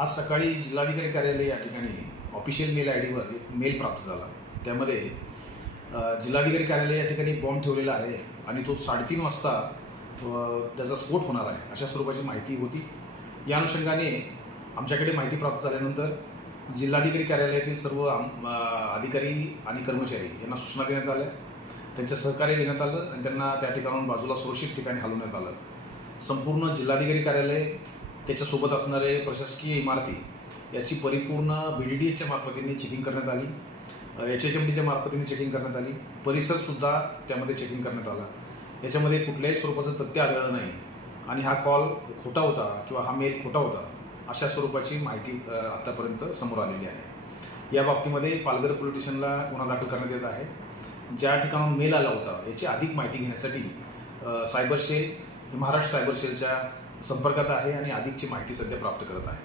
आज सकाळी जिल्हाधिकारी कार्यालय या ठिकाणी ऑफिशियल मेल आयडीवर एक मेल प्राप्त झाला. त्यामध्ये जिल्हाधिकारी कार्यालय या ठिकाणी बॉम्ब ठेवलेला आहे आणि तो 3:30 वाजता त्याचा स्फोट होणार आहे अशा स्वरूपाची माहिती होती. या अनुषंगाने आमच्याकडे माहिती प्राप्त झाल्यानंतर जिल्हाधिकारी कार्यालयातील सर्व अधिकारी आणि कर्मचारी यांना सूचना देण्यात आल्या, त्यांचं सहकार्य देण्यात आलं आणि त्यांना त्या ठिकाणाहून बाजूला सुरक्षित ठिकाणी हलवण्यात आलं. संपूर्ण जिल्हाधिकारी कार्यालय, त्याच्यासोबत असणारे प्रशासकीय इमारती याची परिपूर्ण BDDHच्या मार्फतीने चेकिंग करण्यात आली, HHMDच्या मार्फतीने चेकिंग करण्यात आली, परिसरसुद्धा त्यामध्ये चेकिंग करण्यात आला. याच्यामध्ये कुठल्याही स्वरूपाचं तथ्य आढळलं नाही आणि हा कॉल खोटा होता किंवा हा मेल खोटा होता अशा स्वरूपाची माहिती आतापर्यंत समोर आलेली आहे. या बाबतीमध्ये पालघर पोलीस स्टेशनला गुन्हा दाखल करण्यात येत आहे. ज्या ठिकाणाहून मेल आला होता याची अधिक माहिती घेण्यासाठी सायबर सेल, महाराष्ट्र सायबर सेलच्या संपर्कात आहे आणि अधिकची माहिती सध्या प्राप्त करत आहे.